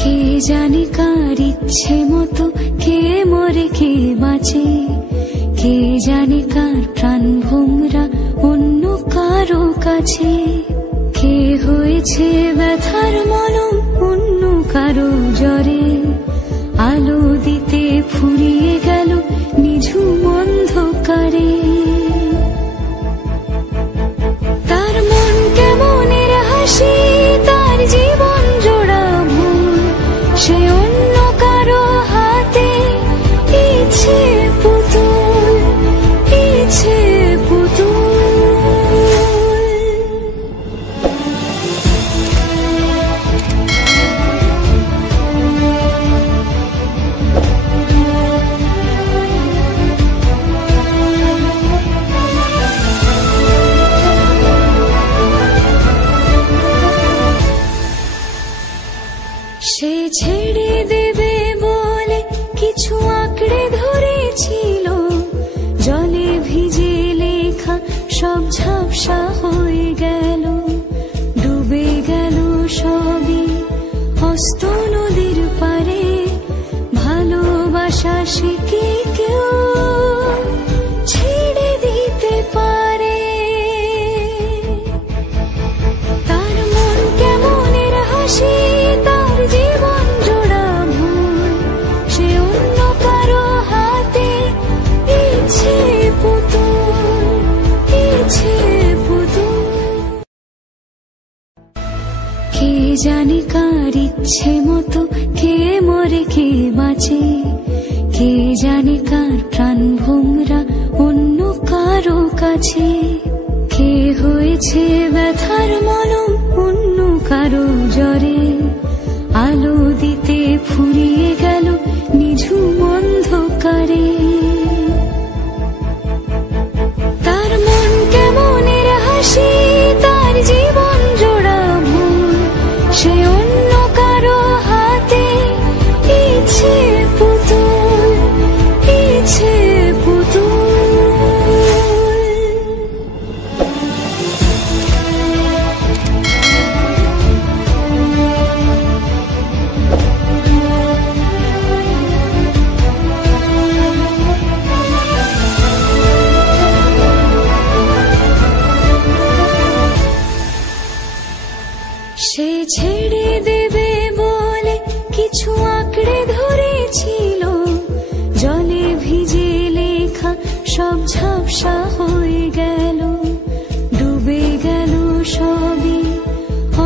কে জানে কার ইচ্ছে মতো কে মরে কে বাঁচে, কে জানে কার প্রাণ ভোমরা অন্য কারো কাছে, কে হয়েছে ব্যথার মলম অন্য কারো জ্বরে, আলো দিতে ফুরিয়ে গেল নিঝুম অন্ধকারে। তার মন কেমনের হাসি, তার জীবন জোড়া ভুল, সে অন্য কারো হাতে ইচ্ছে পুতুল, ইচ্ছে পুতুল। সে ছেড়ে দেবে বলে কিছু আঁকড়ে ধরেছিল, জলে ভিজে লেখা সব ঝাপসা হয়ে গেল, ডুবে গেল সবই অস্ত নদীর পারে। ভালোবাসা সে কি কেউ ছেড়ে দিতে পারে? তার মন কেমনের হাসি, তার জীবন জোড়া ভুল, সে অন্য কারো হাতে ইচ্ছে পুতুল, ইচ্ছে পুতুল। কে জানে কার ইচ্ছে মতো কে মরে কে বাঁচে, কে জানে কার প্রাণ ভোমরা অন্য কারো কাছে, কে হয়েছে ব্যথার মলম অন্য কারো জ্বরে, আলো দিতে ফুরিয়ে গেল নিঝুম অন্ধকারে। তার মন কেমনের হাসি, তার জীবন জোড়া ভুল, সে অন্য কারো হাতে ইচ্ছে পুতুল, ইচ্ছে পুতুল। সে ছেড়ে দেবে বলে কিছু আঁকড়ে ধরেছিল, জলে ভিজে লেখা সব ঝাপসা হয়ে গেল, ডুবে গেল সবই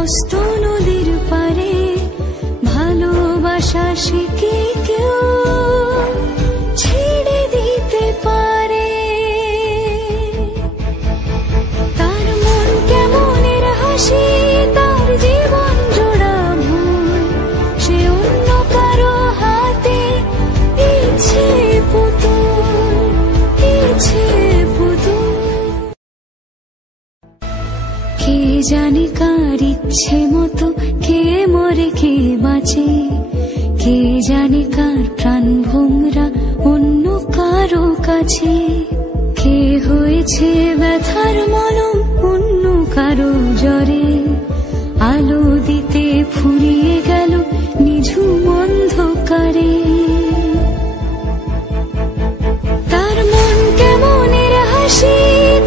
অস্ত নদীর পারে। ভালোবাসা সে কি কেউ ছেড়ে দিতে পারে? তার মন কেমনের হাসি, তার জীবন জোড়া ভুল, সে অন্য কারো হাতে ইচ্ছে পুতুল, ইচ্ছে পুতুল। কে জানে কার ইচ্ছে মতো কে মরে কে বাঁচে, কে জানে কার প্রাণ ভোমরা অন্য কারো কাছে, কে হয়েছে ব্যথার মলম অন্য কারো জ্বরে, আলো দিতে ফুরিয়ে গেল নিঝুম অন্ধকারে। তার মন কেমনের হাসি,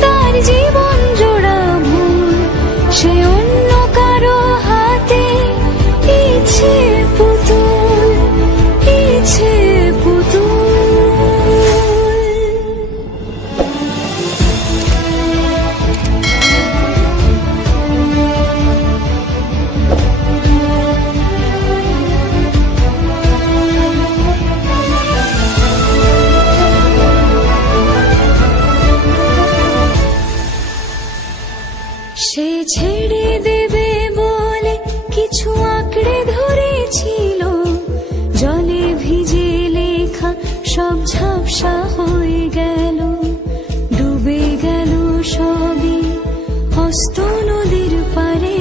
তার জীবন জোড়া ভুল, সে অন্য কারো হাতে ইচ্ছে পুতুল, ইচ্ছে পুতুল। সে ছেড়ে দেবে বলে কিছু আঁকড়ে ধরেছিল, জলে ভিজে লেখা সব ঝাপসা হয়ে গেল, ডুবে গেল সবই অস্ত নদীর পারে।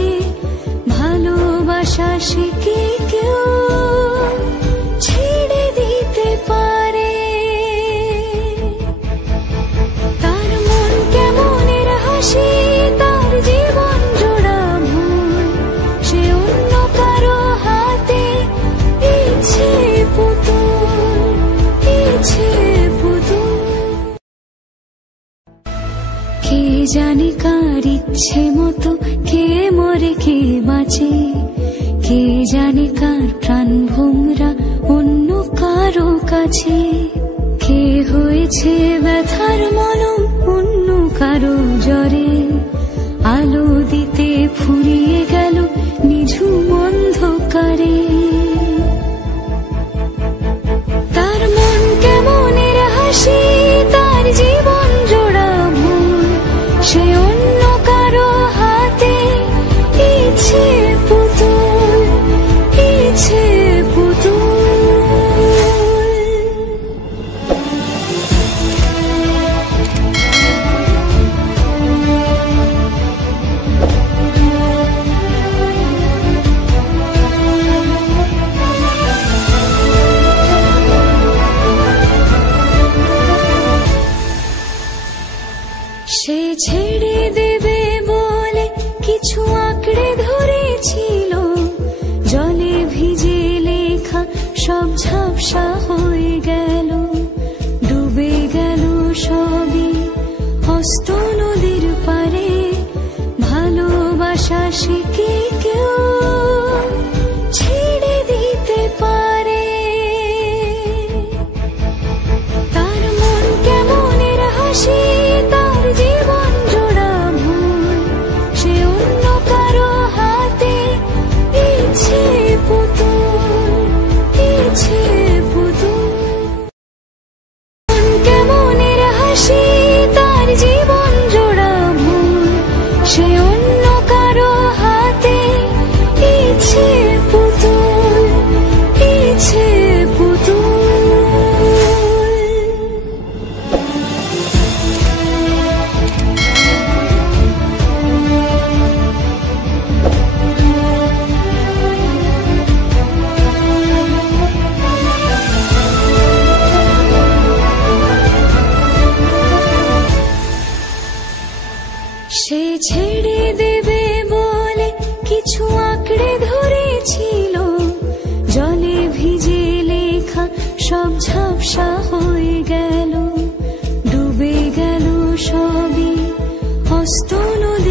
ভালোবাসা সে কি কেউ ছেড়ে দিতে পারে? তার মন কেমনের হাসি, তার জীবন জোড়া ভুল, সে অন্য কারো হাতে জানে কার ইচ্ছে মতো কে মরে কে বাঁচে, কে জানে কার প্রাণ ভোমরা অন্য কারো কাছে, কে হয়েছে ব্যথার মলম অন্য কারো জ্বরে, আলো দিতে ফুরিয়ে গেল নিঝুম অন্ধকারে। তার মন কেমনের হাসি, তার জীবন জোড়া ভুল, সে অন্য কারো হাতে ইচ্ছে পুতুল, ইচ্ছে পুতুল। সে ছেড়ে দেবে বলে কিছু আঁকড়ে ধরেছিল, জলে ভিজে লেখা সব ঝাপসা হয়ে গেল, ডুবে গেল সবই হস্ত নদীর পারে। ভালোবাসা সে কি কেউ ছেড়ে দিতে পারে? তার মন কেমনের হাসি, তার জীবন জোড়া ভুল, সে অন্য কারো হাতে ইচ্ছে পুতুল, ইচ্ছে পুতুল। মন কেমনের হাসি, তার জীবন জোড়া ভুল, সে অন্য কারো হাতে ইচ্ছে পুতুল, ইচ্ছে পুতুল। সে ছেড়ে দেবে বলে কিছু আঁকড়ে ধরেছিল, জলে ভিজে লেখা সব ঝাপসা হয়ে গেল, ডুবে গেল সবই হস্ত নদী।